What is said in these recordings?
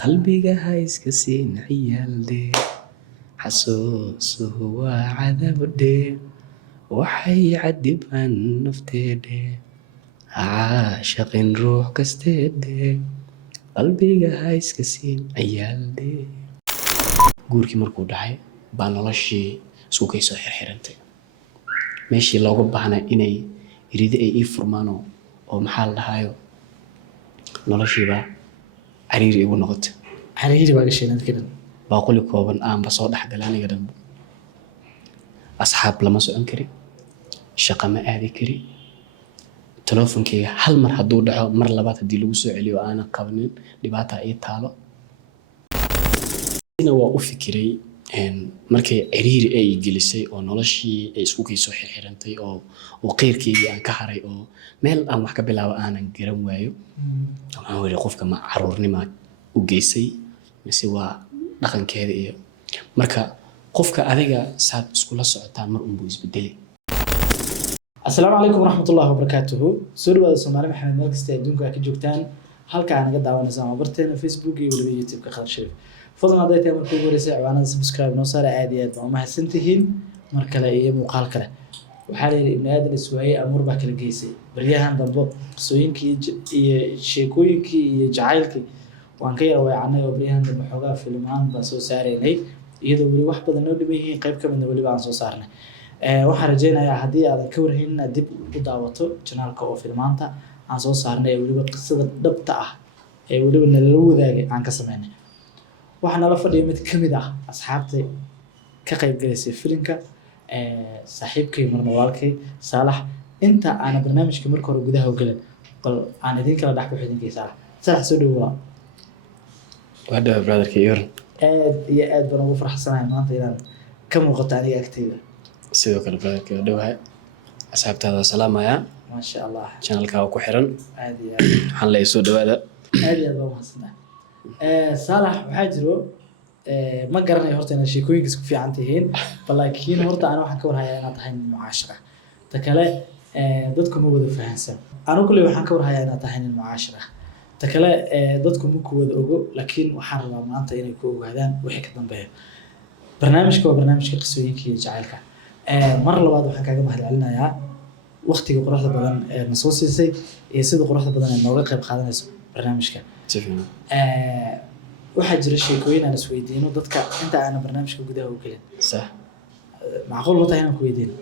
qalbiga ha iska siin ciyaalde xasuusuhu waa cadabdhe waxay cadibaan nafteedhe caashaqin ruux kasteedhe qalbiga ha iska siin ciyaalde. guurkii markuu dhacay baa noloshii isku kay soo xirxirantay meeshii looga baahnaa inay iridi ay ii furmaan oo maxaa la dhahayo noloshiibaa cariiri igu noqotay. cariiri baa gashay dadkan baaquli kooban aanba soo dhexgalay aniga dhanba. asxaab lama socon kari, shaqo ma aadi kari, telefoonkeyga hal mar hadduu dhaco mar labaad haddii lagu soo celiyo aanan qabanin dhibaata ii taalo. waa u fikiray markay ciriiri ay gelisay oo noloshii ay isku kay soo xirxirantay oo qeyrkeygii aan ka haray oo meel aan wax ka bilaabo aanan garan waayo. waxaan weli qofka ma caruurnima u geysay mise waa dhaqankeeda iyo marka qofka adiga saad iskula socotaan mar unbuu isbedeli. asalaamu calaykum waraxmatullaahi wabarakaatuhu. soo dhawaada Soomaali Maxamed meel kasta adduunka ka joogtaan halka aan naga daawanaysan waa barteena Facebook iyo waliba YouTube-ka Khadar Sharif. fadlan hadday tahay markii ugu horeysay ciwaanada subscribe noo saara aad iyo aad baa mahadsantihiin mar kale iyo muuqaal kale. waxaa la yidhi ibni aadan iswaayey amuur baa kala geysay baryahan dambe qisooyinkii iyo sheekooyinkii iyo jacaylkii waan ka yara weecanay oo baryahan dambe xoogaa filmaan baan soo saaraynay iyadoo weli wax badan noo dhiman yihiin qayb ka midna weliba aan soo saarnay. waxaan rajaynayaa haddii aadan ka warhaynin inaad dib u daawato janaalka oo filmaanta aan soo saarnay ee weliba qisada dhabta ah ee weliba nalala wadaagay aan ka sameynay. waxaa nala fadhiya mid ka mid ah asxaabtay ka qayb galaysay filimka saaxiibkay marna walaalkay Saalax. inta aan barnaamijka marka hore gudaha u galin bal aan idin kala dhax baxo idinkay Saalax. Saalax soo dhawaada. waa dhaw brotherkii yor aad iyo aad baan ugu faraxsanahay maanta inaan ka muuqato aniga agteyda. sidoo kale brotherkii waa dhawahay asxaabtaada salaamaya maasha Allah channelka ku xiran aad iyo aad waxaan la soo dhawaada aad iyo aad baan mahadsantahay. Saalax waxaa jiro ma garanayo horta inaad sheekooyinka isku fiican tihiin laakiin horta aan waxaan ka warhayaa inaad tahay nin mucaashir ah. ta kale dadku ma wada fahansan anigu kulli waxaan ka warhayaa inaad tahay nin mucaashir ah. ta kale dadku ma ku wada ogo laakiin waxaan rabaa maanta inay ku ogaadaan wixii ka dambeeya. barnaamijka waa barnaamijka qisooyinka iyo jacaylka. mar labaad waxaan kaaga mahadcelinayaa waqtiga quruxda badan ee na soo siisay iyo sida quruxda badan ee nooga qayb qaadanayso barnaamijka. waxaa jira sheekooyin aan isweydiino dadka inta aan barnaamijka gudaha u gelin. sax macquul ma tahay inaan ku weydiino?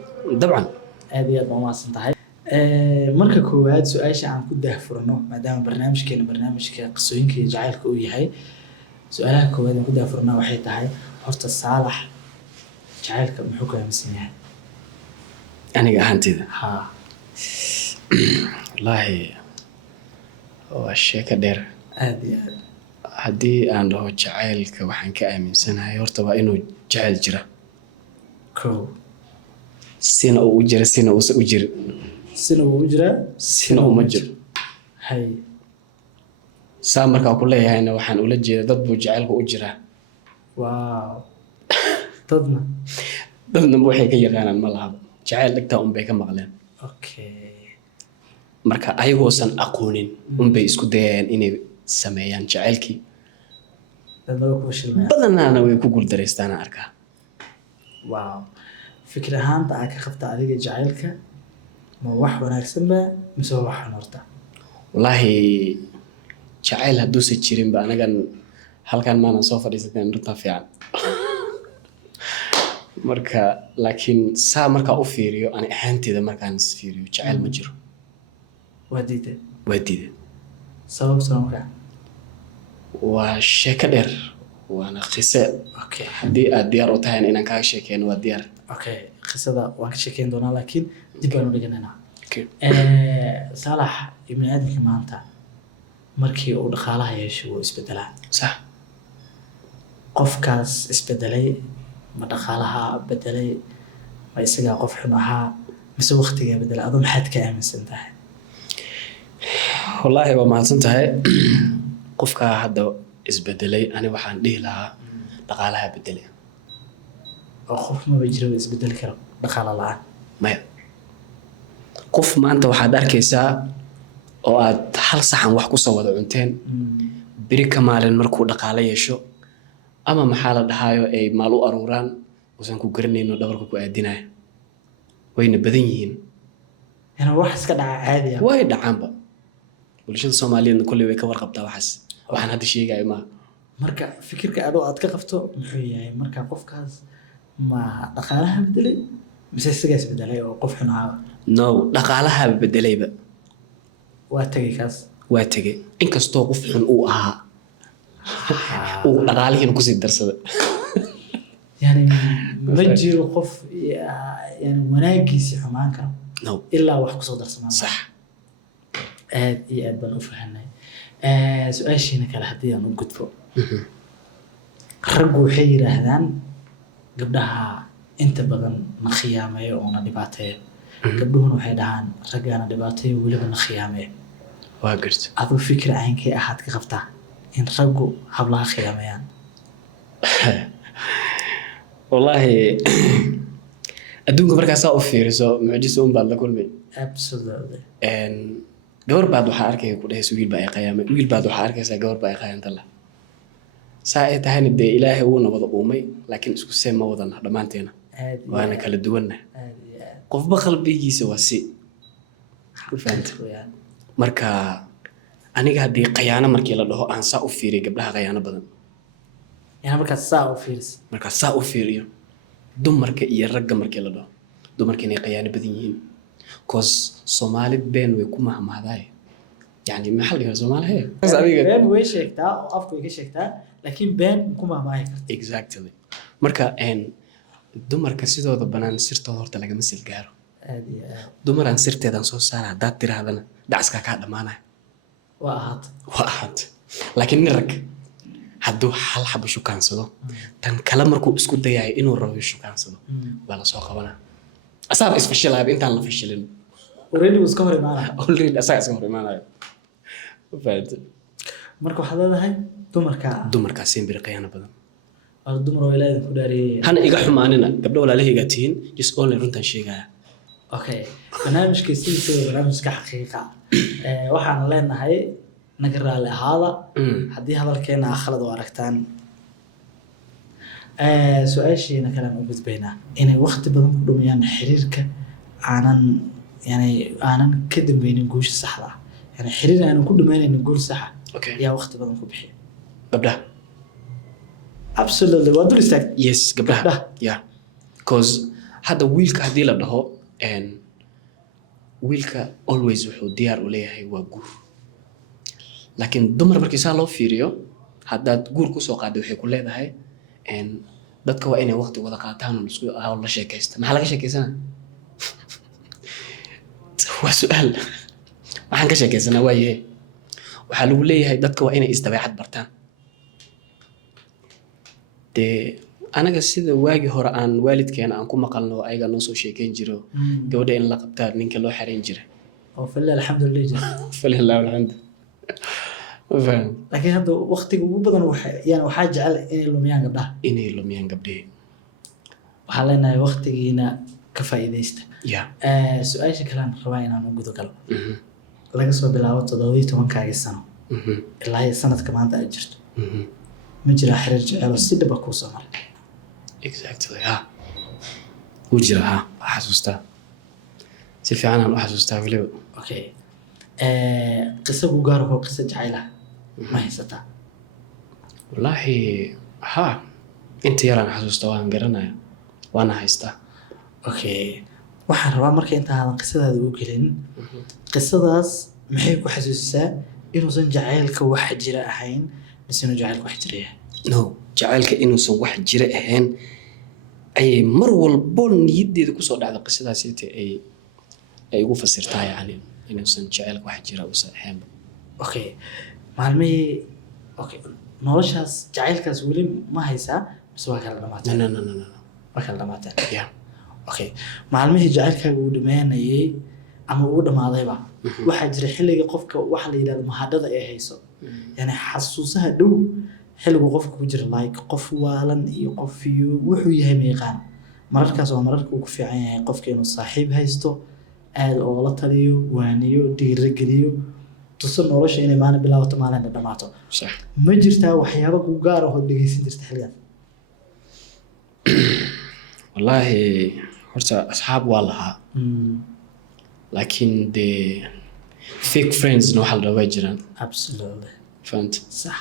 dabcan aad iyo aad baa umahadsan tahay. marka koowaad su-aasha aan ku daahfurno maadaama barnaamijkeena barnaamijka qisooyinka iyo jacaylka uu yahay su-aalaha koowaad aan ku daahfurnaa waxay tahay horta Saalax jacaylka muxuu ka aaminsan yahay? aniga ahaanteyda haa wallaahi waa sheeko dheer. aad iyo aad haddii aan dhaho jacaylka waxaan ka aaminsanahay horta waa inuu jacayl jira kow sina uu u jira sina uusa u jirin sina uu u jiraa sina uma jiro. hay saa markaa ku leeyahayna waxaan ula jeeda dad buu jacaylku u jiraa waaw dadna dadna waxay ka yaqaanaan ma laha jacayl dhigtaa unbay ka maqleen. okay marka ayagoosan aqoonin unbay isku dayayaan inay sameeyaan jacaylkii dadna waa ku shilmaya badanaana way ku guuldareystaan arkaa. waaw fikir ahaanta aad ka qabta adiga jacaylka ma wax wanaagsan ba mise waa wax xun horta? wallaahi jacayl hadduusa jirinba anagan halkan maanan soo fadhiisateen runtaa fiican. marka laakiin saa markaa u fiiriyo ani ahaanteeda markaan is fiiriyo jacayl ma jiro. waa diiday waa diiday sababtuna markaa waa sheeko dheer waana qise. okay haddii aad diyaar u tahay inaan kaaga sheekeeno waa diyaar. okay qisada waan ka sheekeyn doonaa laakiin dib baan u dhiganaynaa. okay. Saalax ibni aadamka maanta markii uu dhaqaalaha yeesho wuu isbedelaa. sax qofkaas isbedelay ma dhaqaalaha bedelay ma isagaa qof xun ahaa mise waqtigaa bedelay adoo maxaad ka aaminsan tahay? wallaahi waa mahadsan tahay. qofkaa hadda isbedelay ani waxaan dhihi lahaa dhaqaalaha bedelay. oo qof maba jira isbedeli karo dhaqaala la-aan? maya qof maanta waxaad arkaysaa oo aad hal saxan wax kusoo wada cunteen beri ka maalin markuu dhaqaale yeesho ama maxaa la dhahayo ay maal u aruuraan uusan ku garanayno dhabarka ku aadinaya wayna badan yihiin يعني wax iska dhaca caadi ah way dhacaanba bulshada Soomaaliyeed kulli way ka warqabtaa waxaas waxaan hadda sheegayo ma marka fikirka aad ka qabto muxuu yahay marka qofkaas ma dhaqaalaha bedelay mise sigaas bedelay oo qof xun ahaa no dhaqaalaha bedelayba waa tagay kaas waa tagay inkastoo qof xun uu ahaa uu dhaqaalihiina ku sii darsada يعني ma jiro qof yani wanaagiisa xumaan karo no ilaa wax ku soo darsamaan sax aad iyo aad baan u fahanay su'aashiina kale haddii aan u gudbo raggu waxay yiraahdaan gabdhaha inta badan na khiyaameeyo oo na dhibaateeyo gabdhuhuna waxay dhahaan raggaana dhibaateeyo weliba na khiyaameeyo waa garta aduu fikir caynkee ahaad ka qabtaa in raggu hablaha khiyaameeyaan wallaahi adduunka markaa saa u fiiriso mucjiso un baad la kulmay absolutely gabar baad waxaa arkaya ku dhahaysa wiil baa ay qayaamay wiil baad waxaa arkaysaa gabar baa ay qayaanta lah saa ay tahayna dee ilaahay wuuna wada uumay laakiin isku see ma wadana dhammaanteena waana kala duwanna qofba qalbigiisa waa si fahanta marka aniga haddii qayaano markii la dhaho aan saa u fiiriyo gabdhaha qayaano badan يعني markaad saa u fiiriso marka saa u fiiriyo dumarka iyo ragga markii la dhaho dumarka inay qayaano badan yihiin cause Soomaali been way ku mahmahday yani maxaa la yiraahdaa Soomaali been way sheegtaa oo afku way ka sheegtaa laakiin been ku mahmahay kartaa exactly marka dumarka sidooda banaan sirtooda horta laga masal gaaro aad iyo aad dumaran sirteedan soo saara hadaad tirahdana dhacaska ka dhamaanaya waa ahaat laakiin rag hadduu hal xabo shukaansado tan kale markuu isku dayayo inuu rabo shukaansado waa la soo qabanaa asaab isfashilaaba intaan la fashilin already was covered maana already asaga iska hor imaanayo faad marka waxaad leedahay dumarka simbir qiyaano badan oo dumar oo ilaahay ku dhaariyay hana iga xumaanina gabdho walaalahayga tiin just only runtan sheegaya okay barnaamijka sidii barnaamijka xaqiiqa waxaan leenahay naga raali ahaada haddii hadalkeena khalad u aragtaan su'aashiina kale aan u gudbaynaa inay waqti badan ku dhumiyaan xiriirka aanan ka dambaynin guusha saxda ah yani xiriir aanan ku dhumaynaynin guul saxa yaa waqti badan ku bixiya gabdhaha absolutely waa dul istaag yes gabdhaha yeah cause hadda wiilka haddii la dhaho wiilka always wuxuu diyaar u leeyahay waa guur laakiin dumar markii saa loo fiiriyo haddaad guur ku soo qaaday waxay ku leedahay dadka waa inay waqti wada qaataan oo isku la sheekaysta maxaa laga sheekaysanaa waa su'aal waxaan ka sheekaysanaa waayahe waxaa lagu leeyahay dadka waa inay isdabeecad bartaan dee anaga sida waagii hore aan waalidkeena aan ku maqalno ayaga noo soo sheekayn jiro gabadha in la qabtaa ninka loo xarayn jiray oo falilah alxamdulilah falilah alxamdu laakiin hadda waqtiga ugu badan waxaa jecel inay lumiyaan gabdhaha waxaa leenahay waqtigiina ka faa'iidaysta su-aasha kale aan rabaa inaan u gudo galo laga soo bilaabo 17 sano ilaa sanadka maanta aad jirto ma jira xiriir jecel oo si dhab ah kuu soo maray exactly wuu jiraa xasuustaa si fiican aan u xasuustaa weliba okay قصة وقارة هو قصة جعيلة ما هي ستا والله انت يرى انا حسوستا وان قرنا وانا هايستا اوكي waxaan rabaa marka inta aan qisadaada u gelin qisadaas maxay ku xasuusisaa inuusan jacaylka wax jira ahayn mise inuu jacaylka wax jira yahay no jacaylka inuusan wax jira ahayn ay mar walbo niyaddeeda ku soo dhacdo qisadaas ay ugu fasirtaa yani inuusan jacaylka wax jira uusan ahayn okay maalmihii okay noloshaas jacaylkaas weli ma haysaa mise waa kala dhamaatay no waa kala dhamaatay yeah okay maalmihii jacaylkaaga uu dhameynayay ama uu dhamaadayba waxaa jira xilliga qofka waxa la yiraahdo mahadada ay hayso yani xasuusaha dhow xilligu qofka ku jira like qof waalan iyo qof iyo wuxuu yahay meeqaan mararkaas oo mararka uu ku fiican yahay qofka inuu saaxiib haysto aad oo la taliyo waaniyo dhiirigeliyo tuso nolosha inay maalin bilaabato maalin dhamaato صح ma jirtaa waxyaabo ku gaar ah oo dhegeysan jirta xilligaas والله horta asxaab waa lahaa laakiin dee fake friends waxa la dhahaa jiraan absolutely fahmt صح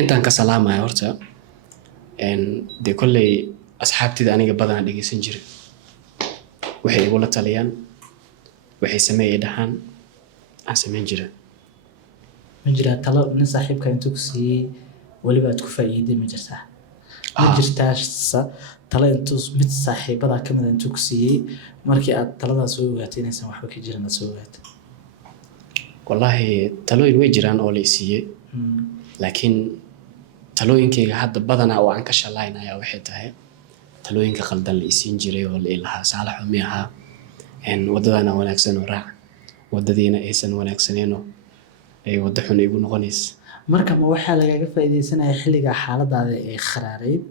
intaan ka salaamaya horta dee kolley asxaabtida aniga badanaa dhegeysan jiray waxay igula taliyaan waxay sameeyay dhahaan aan samayn jiray ma jiraa talo nin saaxiibka intuu ku siiyey weliba aad ku faa'iiday ma jirtaa ma jirtaa talo intuu mid saaxiibada ka mid intuu ku siiyey markii aad taladaas soo ogaatay inaysan waxba ka jirin aad soo ogaatay wallaahi talooyin way jiraan oo la i siiyey laakiin talooyinkayga hadda badanaa oo aan ka shalaynaya waxay tahay talooyinka qaldan la i siin jiray oo la ilahaa saalaxo mi ahaa waddadana wanaagsan oo raac waddadiina aysan wanaagsaneen oo ay waddo xun igu noqonaysa marka ma waxaa lagaga faa'iideysanaya xilliga xaaladaada ee kharaarayd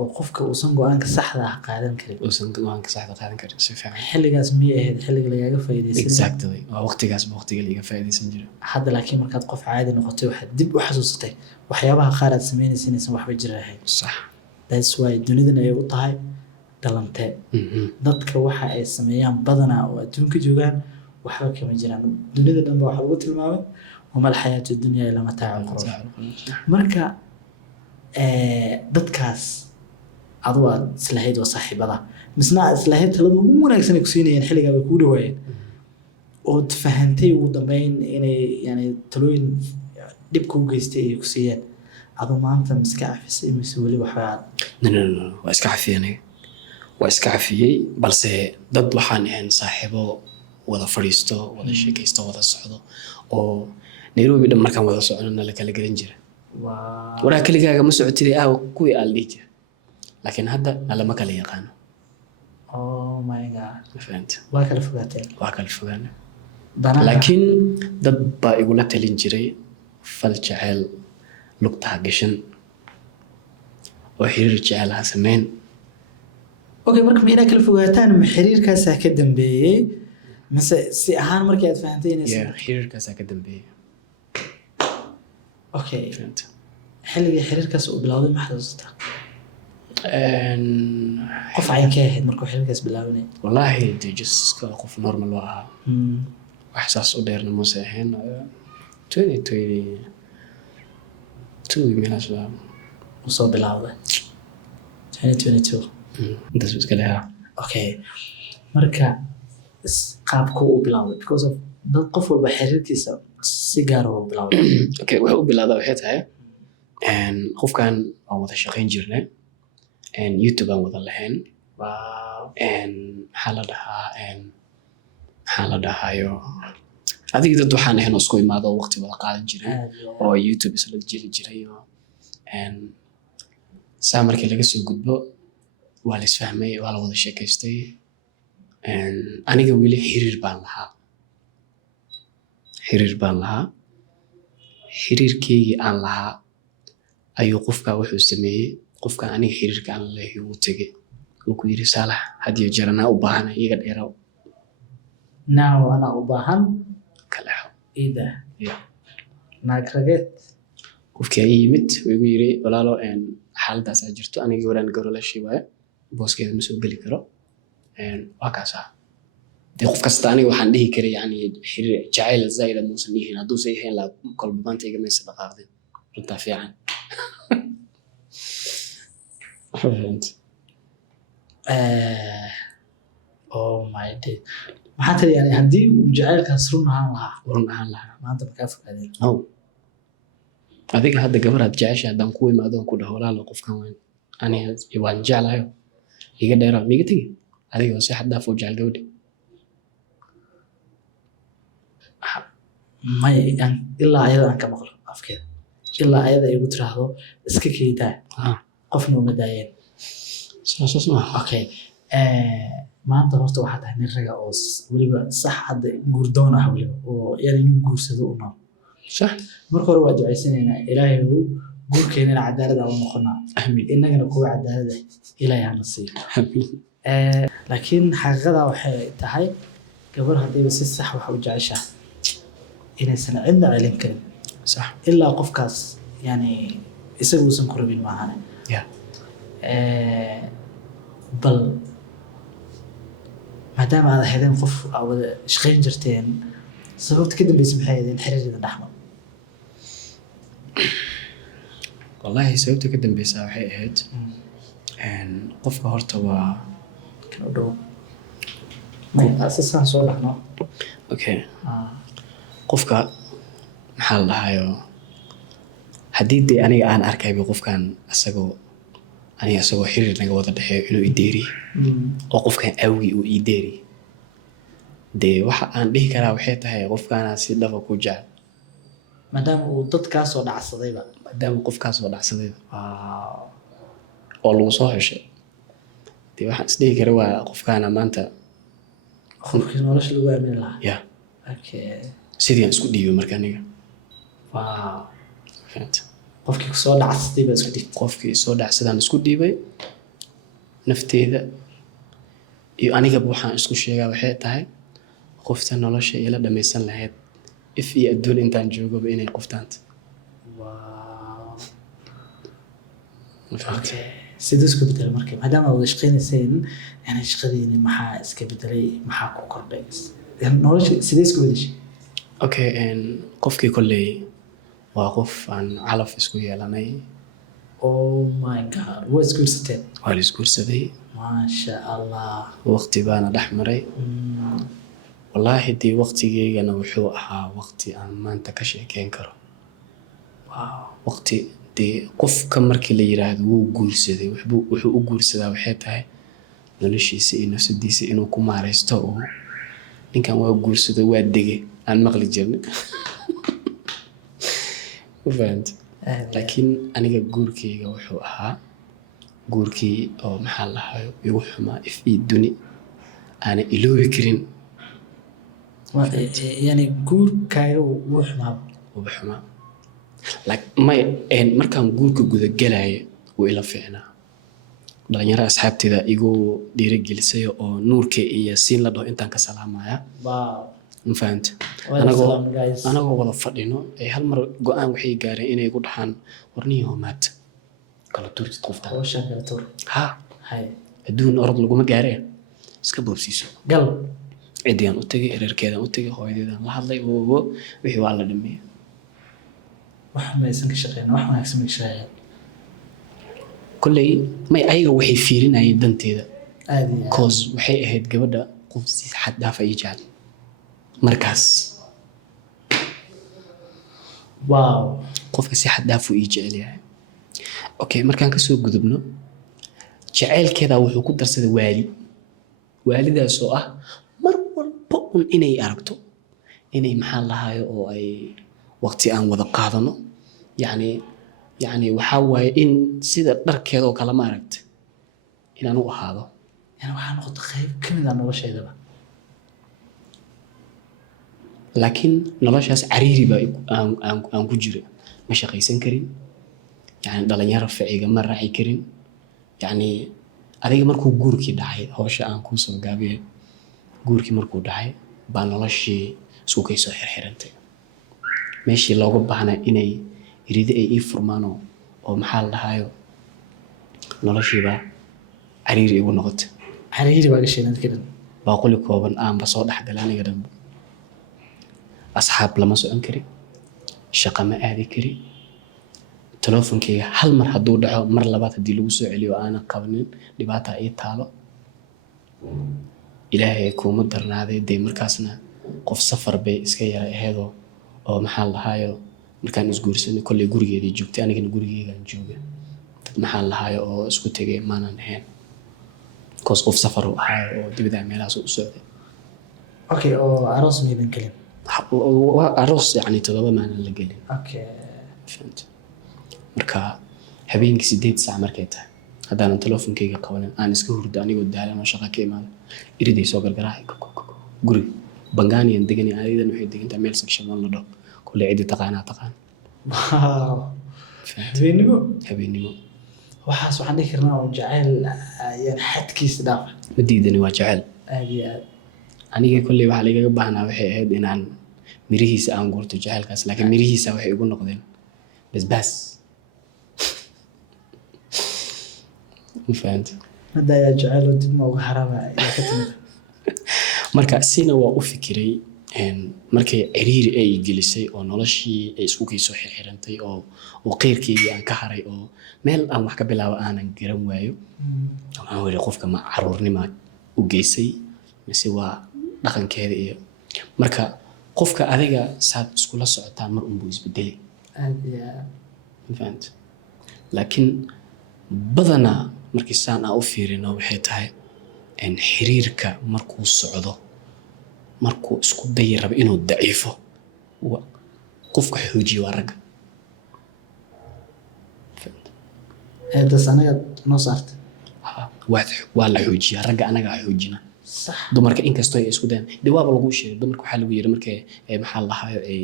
oo qofka uusan go'aanka saxda ah qaadan karin uusan go'aanka saxda qaadan karin si fiican xilligaas miyay ahayd xilliga lagaga faa'iideysanaya exactly waa waqtiga laga faa'iideysan jiray hadda laakiin markaad qof caadi noqotay waxaad dib u xasuusatay waxyaabaha qaar aad samaynaysa inaysan waxba jira ahayn sax that's why dunidan ay u tahay dhalantee dadka waxa ay sameeyaan badanaa oo adduunka joogaan waxba kama jiraan dunida dhan baa waxa lagu tilmaamay وما الحياة الدنيا إلا متاع الغرور marka dadkaas adoo islahayd waa saaxiibada misna islahayd talada ugu wanaagsan ay ku siinayeen xilliga ay ku dhawaayeen oo fahantay ugu dambeyn inay yani talooyin dib ku geystay ay ku siiyeen adoo maanta miska cafisay mise weli waxaa no waa iska cafiyey balse dad waxaan ahayn saaxiibo wada fadhiisto wada sheekaysto wada socdo oo Nairobi dhan markaan wada soconana la kala garan jira waraa kaligaaga ma socotay kuwii aan dhihi jira laakiin hadda lama kala yaqaano oh my god fahmt waa kala fogaatay laakiin dad baa igula talin jiray fal jacayl lugtaha gashan oo xiriir jacayl ha sameyn okay marka ma inaa kala fogaataan ma xiriirkaasaa ka dambeeyey mise si ahaan markii aad fahantay inay xiriirkaasaa ka dambeeyey okay xilligii xiriirkaas uu bilowday ma xasuustaa qof caynkee ahayd markuu xiriirkaas bilaabanay wallaahi dee just qof normal oo ahaa wax saas u dheerna muuse ahayn 2022 meelaas baa uu soo bilowday 2022 intaas iska leeyahay okay marka qaabku uu bilowday because of dad qof walba xiriirkiisa si gaar ah u bilowday okay waxa uu bilowday waxay tahay qofkan aan wada shaqayn jirnay YouTube aan wada lahayn maxaa la dhahayo adiga dad waxaan ahayn oo isku imaado oo waqti wada qaadan jiray oo YouTube isla jiri jiray oo saa markii laga soo gudbo waa la isfahmay waa la wada sheekaystay aniga weli xiriir baan lahaa xiriirkeygii aan lahaa ayuu qofka wuxuu sameeyey qofka aniga xiriirka aan leeyahay uu tagay uu ku yiri Saalax hadiyo jarana u baahan iyaga dheeraw now ana u baahan kala ida nagraget qofkii ay yimid uu igu yiri walaalo xaaladaas ay jirto aniga waraan garolashi waay booskeeda ma soo gali karo waa kaasa dee qof kasta aniga waxaan dhihi karay yani xiriir jacayl zaid muusan yihiin hadduu say yahay la kolba maanta iga maysa dhaqaaqdin runta fiican oh my god maxaa tiri yani haddii uu jacaylkaas run ahaan lahaa maanta makaa fogaadeen adiga hadda gabaraad jecesha haddaan ku imaado ku dhaho walaalo qofkan aniga waan jeclahayo iga dheera miga tegi adiga oo si xad dhaaf u jecel gabadhi may ilaa ayada aan ka maqlo afkeeda ilaa ayada igu tiraahdo iska keedaa qofna uma daayeen okay maanta horta waxaa tahay nin raga oo weliba sax hadda guurdoon ah weliba oo yani inuu guursado u nool صح marka hore waa ducaysanaynaa ilaahay uu guurkeenana cadaalad aan u noqonaa innagana kuwa cadaalad ah ilaahay hana siiyo laakiin xaqiiqada waxay tahay gabar haddayba si sax wax u jeceshaa inaysan cidna celin karin صح ilaa qofkaas yani isaga uusan ku rabin maahane. يا bal maadaama aad ahaydeen qof aad wada shaqayn jirteen sababta ka dambeysa maxay ahayd in xiriirida dhexmar? والله سببت كده بيسا waxay ahayd qofka horta waa kan u dhow may asasaan soo dhaxno. okay qofka maxaa la dhahayo haddii dee aniga aan arkayba qofkan asagoo xiriir naga wada dhexeeyo inuu i deeriyo oo qofkan awgi uu ii deeriyo dee waxa aan dhihi karaa waxay tahay qofkaanaa si dhaba ku jecel maadaama uu dadkaa soo dhacsadayba maadaama qofkaas oo dhacsaday oo lagu soo heshay dee waxaan is dhihi kara waa qofkaana maanta qofkii nolosha lagu aamini lahaa. ya okay sidii aan isku dhiibay marka aniga wow fahanta qofkii kusoo dhacsaday baa isku dhigtay. qofkii soo dhacsadaan isku dhiibay nafteeda iyo anigaba waxaan isku sheegaa waxay tahay qofta nolosha ila dhamaysan lahayd if iyo adduun intaan joogaba inay qoftaanta wow fahanta okay sidee isku bedelay marka maadaama aad wada shaqaynayseen yani shaqadiini maxaa iska bedelay maxaa ku kordhay nolosha sidee isku bedeshay? okay qofkii kolley waa qof aan calaf isku yeelanay oh my god waa isguursateen? waa la isguursaday maasha allah waqti baana dhex maray wallaahi dee waqtigeygana wuxuu ahaa waqti aan maanta ka sheekeyn karo wow waqti dee qofka markii la yiraahdo wuu guursaday wuxuu u guursadaa waxay tahay noloshiisa iyo nafsadiisa inuu ku maareysto oo ninkan waa guursaday waa degay aan maqli jirnay fahanta laakiin aniga guurkeyga wuxuu ahaa guurkii oo maxaa lahayo igu xumaa if ii duni aana iloobi karin yani guurkaaga wuu xumaa uba xumaa may markaan guurka gudagelaya wuu ila fiicnaa dhalinyaro asxaabteeda igu dhiirigelisay oo nuurka iyo siin la dhaho intaan ka salaamaya wow ma fahanta anagoo wada fadhino ay hal mar go-aan waxay gaareen inay igu dhaxaan warniyahoo maata kala turtid qofta hawshan kala tur ha hay adduun orod laguma gaareen iska boobsiiso gal ciddiyaan u tegay reerkeedaan u tegay hooyadeedaan la hadlay wixii waa la dhameeyey wax maysan ka shaqeyn wax wanaagsan ma shaqeyn kolley may ayaga waxay fiirinayeen danteeda aad iyo aad cause waxay ahayd gabadha qof si xad dhaaf ay jecel markaas wow qofka si xad dhaaf uu ii jecel yahay okay markaan kasoo gudubno jaceylkeeda wuxuu ku darsaday waalidaas oo ah mar walba un inay aragto inay maxaa lahayo oo ay waqti aan wada qaadano yacni waxaa waaye in sida dharkeeda oo kale ma aragta inaan u ahaado yani waxaa noqota qayb ka mid ah nolosheedaba laakiin noloshaas cariiri baa aan ku jira ma shaqaysan karin yani dhalinyaro ficiga ma raaci karin yani adiga markuu guurkii dhacay howsha aan kuu soo gaabiyay guurkii markuu dhacay baa noloshii isku kay soo xirxirantay meeshii looga baahnaa inay iridi ay ii furmaan oo maxaa la dhahayo noloshiibaa cariiri igu noqotay cariiri baa gashay inad kadhan baaquli kooban aanba soo dhexgalay aniga dhanba asxaab lama socon kari shaqo ma aadi kari telefonkeyga hal mar hadduu dhaco mar labaad haddii lagu soo celiyo aanan qabanin dhibaata ii taalo ilaahay kuuma darnaaday dee markaasna qof safar bay iska yara aheedoo oo maxaa lahaayo markaan isguursanay kolley gurigeedii joogtay anigana gurigeygaan jooga dad maxaa lahaayo oo isku tegay maanan ahayn koos qof safar u ahaayo oo dibada meelahaas u socday okay oo aroos maydan gelin aroos yacni 7 maalin la gelin okay fahanta marka habeenkii 8 saac markay tahay haddaanan telefonkeyga qabanin aan iska hurdo anigoo daalan oo shaqo ka imaado iriday soo gargaraacay guriga bangaaniyan degani aadadan waxay degantaa meel section 1 la dhaho kolley ciddi taqaanaa taqaan wow habeenimo waxaas waxaan dhihi karnaa oo jacayl yani xadkiisa dhaafa ma diidani waa jecel aad iyo aad anigii kolley waxaa lagaga baahnaa waxay ahayd inaan mirihiisa aan gurto jacaylkaas laakiin mirihiisa waxay igu noqdeen basbaas ma fahanta hadda ayaa jecel oo dib ma uga xaraama ayaa ka timid marka sina waa u fikiray markay ciriiri ay gelisay oo noloshii ay isku kiisoo xirxirantay oo qeyrkeygii aan ka haray oo meel aan wax ka bilaabo aanan garan waayo waxaan weli qofka ma caruurnima u geysay mise waa dhaqankeeda iyo marka qofka adiga saad iskula socotaan mar unbuu isbedelay aad iyo aad ma fahanta laakiin badanaa markii saan aan u fiirino waxay tahay xiriirka markuu socdo markuu isku dayi rabo inuu daciifo qofka xoojiyo waa ragga eedas anaga noo saartay waa la xoojiyaa ragga anagaa xoojina sax dumarka inkastoo ay isku dayaan dee waaba lagu sheegay dumarka waxaa lagu yidhi markay maxaa la dhahayo ay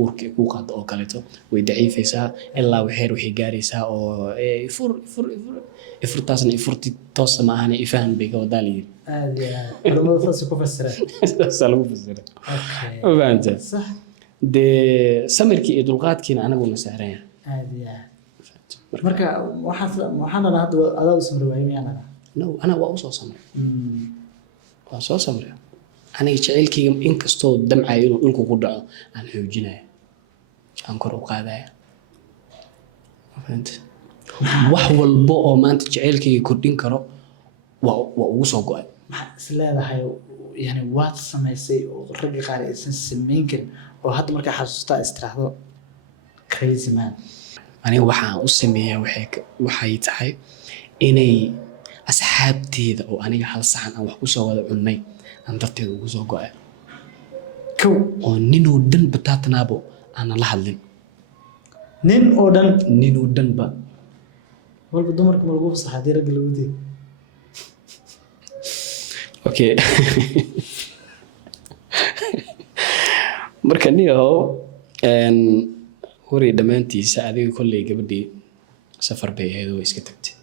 uurka ku qaado oo kaleeto way daciifaysaa ilaa waxeer waxay gaaraysaa oo ifurtaasna ifurti toosa ma ahane ifahan bay ka wadaa layidhi aad iyo aad culimada saasi ku fasireen saasaa lagu fasiray okay ma fahanta sax dee samirkii iyo dulqaadkiina anaguna saaranya aad iyo aad marka waxaan dhahaa hadda adaa u samri waayay miyaan dhahaa no ana waa usoo samray waa soo samray aniga jacaylkayga inkastoo damcayo inuu dhulku ku dhaco aan xoojinaya aan kor u qaadaya ma fahanta wax walba oo maanta jacaylkayga kordhin karo waa ugu soo go-ay maxaa is leedahay yani waad samaysay oo ragga qaar aysan samayn karin oo hadda markaa xasuustaa is tiraahdo crazy man aniga waxaan u sameeyaa waxay tahay inay asxaabteeda oo aniga hal saxan aan wax ku soo wada cunnay aan darteeda ugu soo go-ay kow oo ninoo dhan bataatanaabo aanan la hadlin nin oo dhan ninoo dhanba walba dumarka ma lagu fasaxa haddii ragga lagu diyo okay marka niyaho hori dhammaantiisa adiga kolley gabadhii safar bay ahayd oo iska tagtay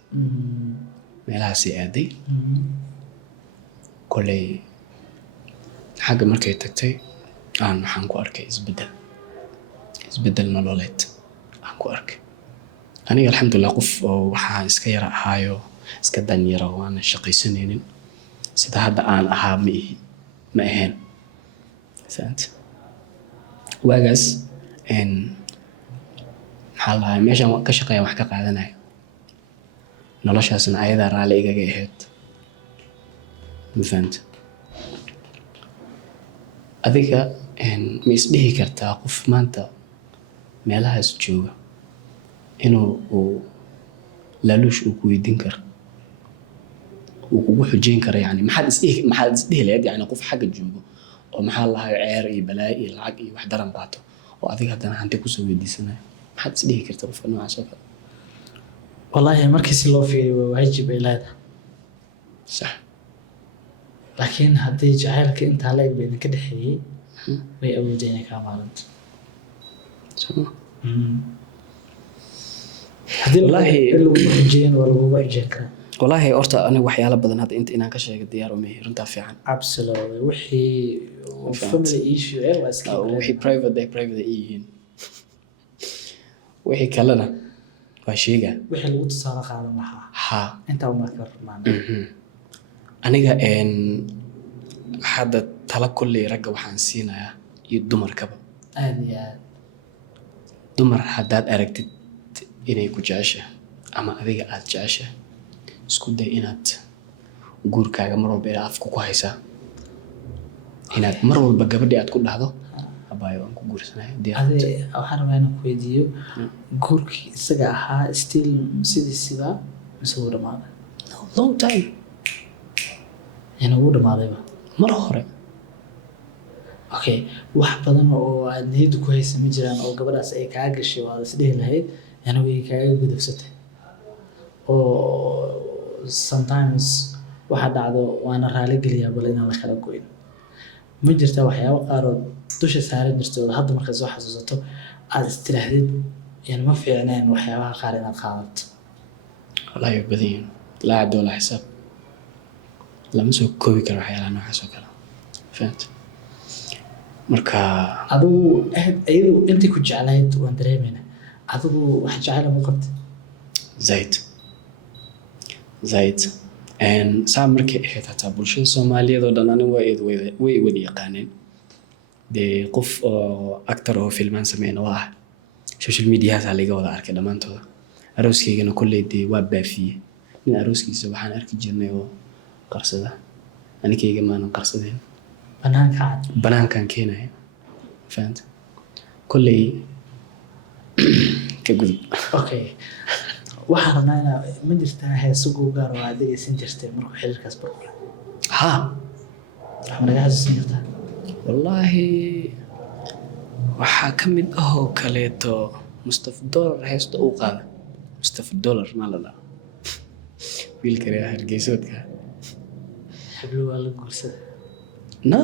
meelahaasay aaday kolley xagga markay tagtay waxaan ku arkay isbeddel nololeed aan ku arkay aniga alxamdulilah qof oo waxaa iska yara ahaayo iska danyara oo aanan shaqaysanaynin sida hadda aan ahaa ma ahayn waagaas maxaa la dhahaa meeshaan ka shaqeeya wax ka qaadanaya noloshaasna ayadaa raalli igaga ahayd ma fahanta adiga ma isdhihi kartaa qof maanta meelahaas jooga inuu laaluush uu ku weydiin karo uu kugu xujeyn karo yani maxaad isdhihi lahayd yani qof xagga joogo oo maxaa la dhahayo ceer iyo balaayo iyo lacag iyo wax daran qaato oo adiga haddana hanti kusoo weydiisanayo maxaad isdhihi kartaa qofka noocaas oo kale wallaahi markii si loo fiiriyo waa waajib ay leedahay sax laakiin haddii jacaylka intaa la eg ba idinka dhexeeyey way awoodeen inay kaa maalinto haddii Wallaahi lagu xujeeyana waa laguga xujeyn karaa wallaahi horta aniga waxyaalo badan hadda inaan ka sheego diyaar uma yahay runtaa fiican absolutely wixii family issue waa iska wixii private ay yihiin wixii kalena waa sheegaa wixii lagu tusaale qaadan lahaa ha intaa uma ka rumaan aniga hadda tala kolley ragga waxaan siinayaa iyo dumarkaba aad iyo aad dumar haddaad aragtid inay ku jeceshahay ama adiga aad jeceshahay isku day inaad guurkaaga mar walba ilaa afka ku haysaa inaad mar walba gabadhii aad ku dhahdo abaayo waan ku guursanahay waxaan rabaa inaan ku weydiiyo guurkii isaga ahaa still sidiisiba mise wuu dhamaaday long time yani wuu dhamaadayba mar hore okay wax badan oo aad niyadda ku haysa ma jiraan oo gabadhaas ay kaa gashay oo aad isdhihi lahayd yani way kaaga gudubsatay oo sometimes waxaa dhacdo waana raali geliyaa bal inaan la kala goyn ma jirtaa waxyaabo qaarood dusha saaran jirto oo hadda markaad soo xasuusato aad istiraahdid yani ma fiicneen waxyaabaha qaar inaad qaadato wallaahi way badan yihiin laa caddo walaa xisaab lama soo koobi karo waxyaalaha noocaas oo kale fahanta marka adigu ayadu intii ku jeclayd waan dareemayna adigu wax jecel ma qabtay zaid saa markay ahayd hataa bulshada Soomaaliyeed oo dhan anigu way wada yaqaaneen dee qof oo actor oo filmaan sameeyna waa social media ha laga wada arkay dhamaantooda arooskaygana kulley dee waa baafiyey nin arooskiisa waxaan arki jirnay oo qarsada anikayga maanan qarsadeen banaankaan keenaya fahanta kulley ka gudub okay waxaan rabnaa inaa ma jirtaa heeso gaar oo aad dhegeysan jirtay markuu xiriirkaas burburay waxaa naga xasuusin kartaa wallaahi waxaa ka mid ah oo kaleeto Mustafa Dollar heesta uu qaada Mustafa Dollar ma la dhaho wiilka reer Hargeysoodka xiblo waa la guursaday no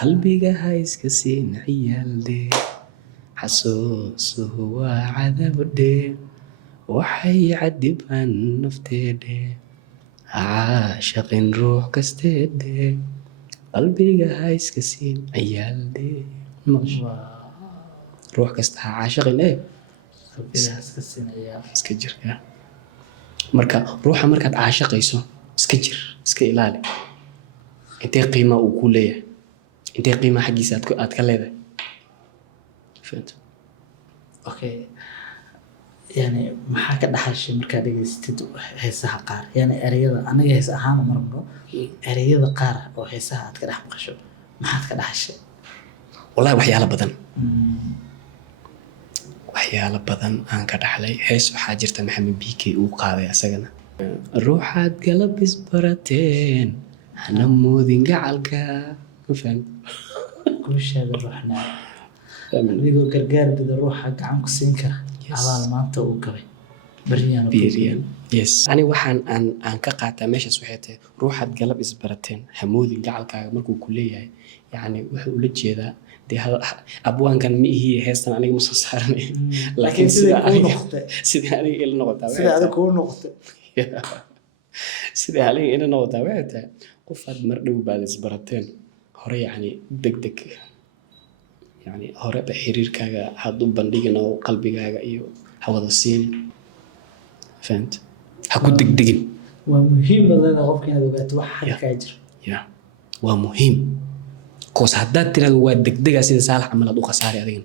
qalbiga ha iska siin ciyaalde xasuusuhu waa cadabde waxay cadibaan nafteede caashaqin ruux kasteede qalbiga ha iska siin ciyaalde ruux kasta ha caashaqin qalbiga ha iska siin ciyaal iska jir marka ruuxa markaad caashaqayso iska jir iska ilaali intee qiimo uu ku leeyahay intee qiimo xagiisa aad ka leedahay fahanta okay yani maxaa ka dhaxashay markaad dhegeystid heesaha qaar yani ereyada anaga hees ahaan uma rabno ereyada qaar oo heesaha aad ka dhex maqasho maxaad ka dhaxashay wallaahi waxyaalo badan aan ka dhaxlay hees waxaa jirta Maxamed BK uu qaaday asagana ruuxaad galab isbarateen hana moodin gacalka ma fahanta guushaada ruuxna adigoo gargaar bida ruuxa gacan ku siin kara abaal maanta uu gabay beriyan yes ani waxaan aan ka qaataa meeshaas waxay tahay ruuxaad galab isbarateen hamoodin gacalkaaga markuu ku leeyahay yani wuxuu ula jeedaa dee abwaankan ma ihiye heestan aniga ma soo saaranay laakiin sida aniga ila noqotaa sida adiga kuu noqotay sida aniga ila noqotaa waxay tahay qofaad mar dhow baad isbarateen hore yani degdeg يعني هورا بحريركاغا هادو بندقنا وقلبكاغا إيو هودا سيني فهمت هكو دقدقين ومهم بذلك غفك هذا بقى توحد كاجر ومهم كوس هداد ترى هو دقدقا سيدي صالح عمل هادو خساري هذين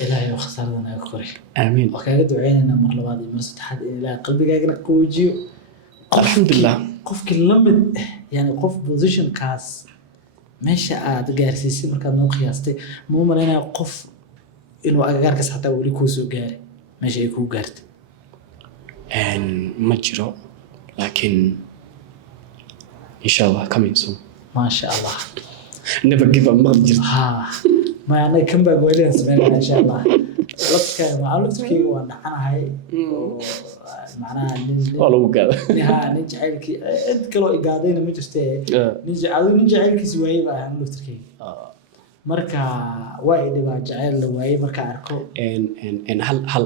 إلهي وخسار لنا يكوري آمين وكاقا دعينا مرلوادي مرسد حد إلهي قلبكاغا كوجيو الحمد لله قفك اللمد يعني قف بوزيشن كاس meesha aad gaarsiisay markaad noo qiyaastay ma umaleynaya qof inuu agagaarkaas xataa weli kuu soo gaaray meesha ay kuu gaartay ma jiro laakiin inshallah coming soon maasha allah never give up maqli jirta ma ana kan baa gooliyan sameynaa insha allah laftkayga waan dhacanahay macnaha waa lagu gaada nin jacaylkii cid kaloo igaadayna ma jirte nin jacaylkiisi waayey baa ahaan laftkayga marka waa i dhibaa jacayl la waayey markaa arko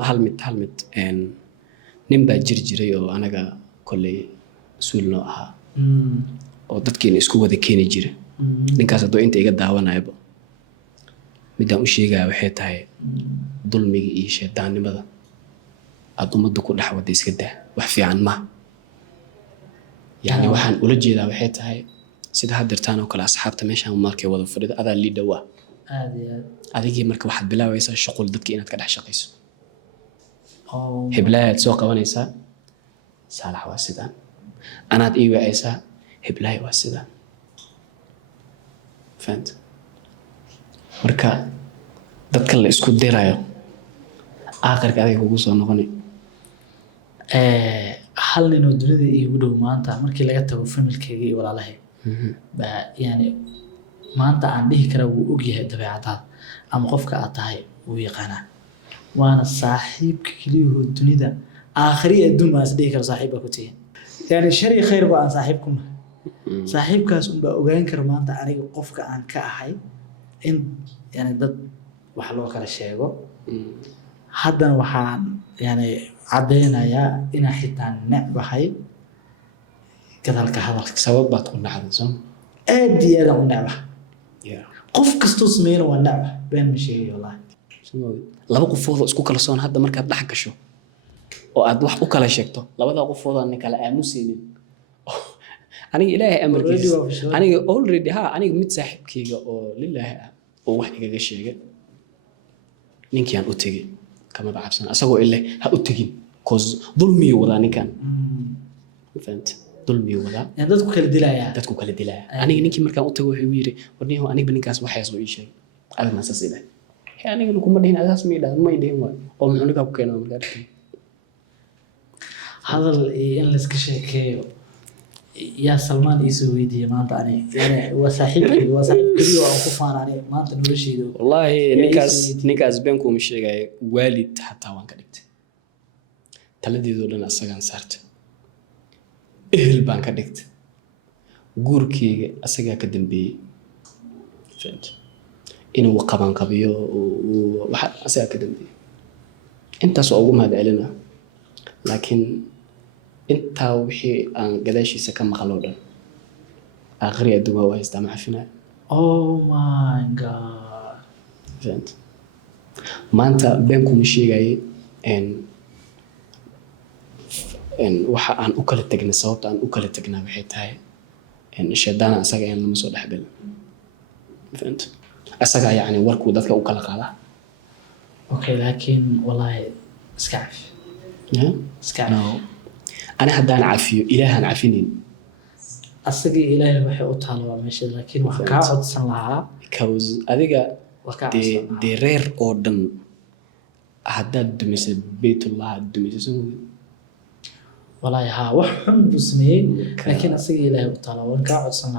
hal mid nin baa jiri jiray oo anaga kolley mas-uul noo ahaa oo dadkeena isku wada keeni jira ninkaas haddoo inta iga daawanayaba midaan u sheegaya waxay tahay dulmiga iyo shaydaannimada aad ummadda ku dhex wada iska daa wax fiican ma yani waxaan ula jeedaa waxay tahay sida haddeertaan oo kale asxaabta meeshaan markay wada fadhido adaa liidha waa adigii marka waxaad bilaabaysaa shuqul dadka inaad ka dhex shaqayso heblayaad soo qabanaysaa saalax waa sidaan anaad ii wacaysaa heblahay waa sidaan fahanta marka dadka la isku dirayo aakhirka adiga kugu soo noqonay hal ninoo dunida iigu dhow maanta markii laga tago familkayga iyo walaalahay baa yani maanta aan dhihi karaa wuu ogyahay dabeecadaada ama qofka aad tahay wuu yaqaanaa waana saaxiibka keliyahoo dunida aakhiri adduun baan is dhihi karo saaxiib baa ku tihin yani shar iyo khayr ba aan saaxiib ku nahay saaxiibkaas unbaa ogaan kara maanta aniga qofka aan ka ahay in yani dad wax loo kala sheego haddana waxaan yani caddeynayaa inaan xitaa necbahay gadalka hadalka sabab baad ku nacday soo aad iyo aad aan u necbahay Yeah. qof kastoo sameeyana waa necbahay been ma sheegayo wallaahi laba qofood oo isku kalsoon hadda markaad dhex gasho oo aad wax u kala sheegto labada qofood aan kala aamusaynin aniga ilaahay Already amarkiisa waa fashilay. aniga already aniga mid saaxiibkayga oo lilaahi ah oo wax igaga sheegay ninkii aan u tegey kama bacabsan asagoo ilaa ha u tegin cause dulmiyo wadaa ninkan fahanta dulmiyo wadaa yani dadku kala dilayaa dadku kala dilaa aniga ninkii markaan u tago wuxuu yiri warniyo aniga ninkaas waxaas oo ii sheegay aad ma saas ilaa aniga kuma dhihin agaas ma idhaa ma idhin waa oo muxuu ninka ku keenay markaa arkay hadal iyo in la iska sheekeeyo yaa Salmaan isoo weydiiyay maanta ani waa saaxiibkii oo aan ku faanay maanta noloshayda wallahi Yaa ninkaas beenku ma sheegay waalid hataa waan ka dhigtay taladeedo dhan asagaan saartay ehel baan ka dhigtay guurkeyga asagaa ka dambeeyay fahanta inuu qaban qabiyo waxa asagaa ka dambeeyay intaas oo ugu mahad celina laakiin intaa wixii aan gadaashiisa ka maqlo dhan aakhiri adduunka waa haystaa maxafina oh my god fahanta maanta beenku ma sheegay waxa aan u kala tagnay sababta aan u kala tagnaa waxay tahay shaydaana asaga aan lama soo dhexgalin fahanta asaga yani warkuu dadka u kala qaadaa okay laakiin wallahi iska cafi iska cafi أنا هدان عافية إلهان عافينين asagii ilaahay waxay u taalaa meesha laakiin waxa ka codsan lahaa كوز أذيك waxa دي رير أوردن هداد دميس بيت الله دميس سنو wallahi ha wax xun buu sameeyay laakiin asagii ilaahay u taalaa waan ka codsan lahaa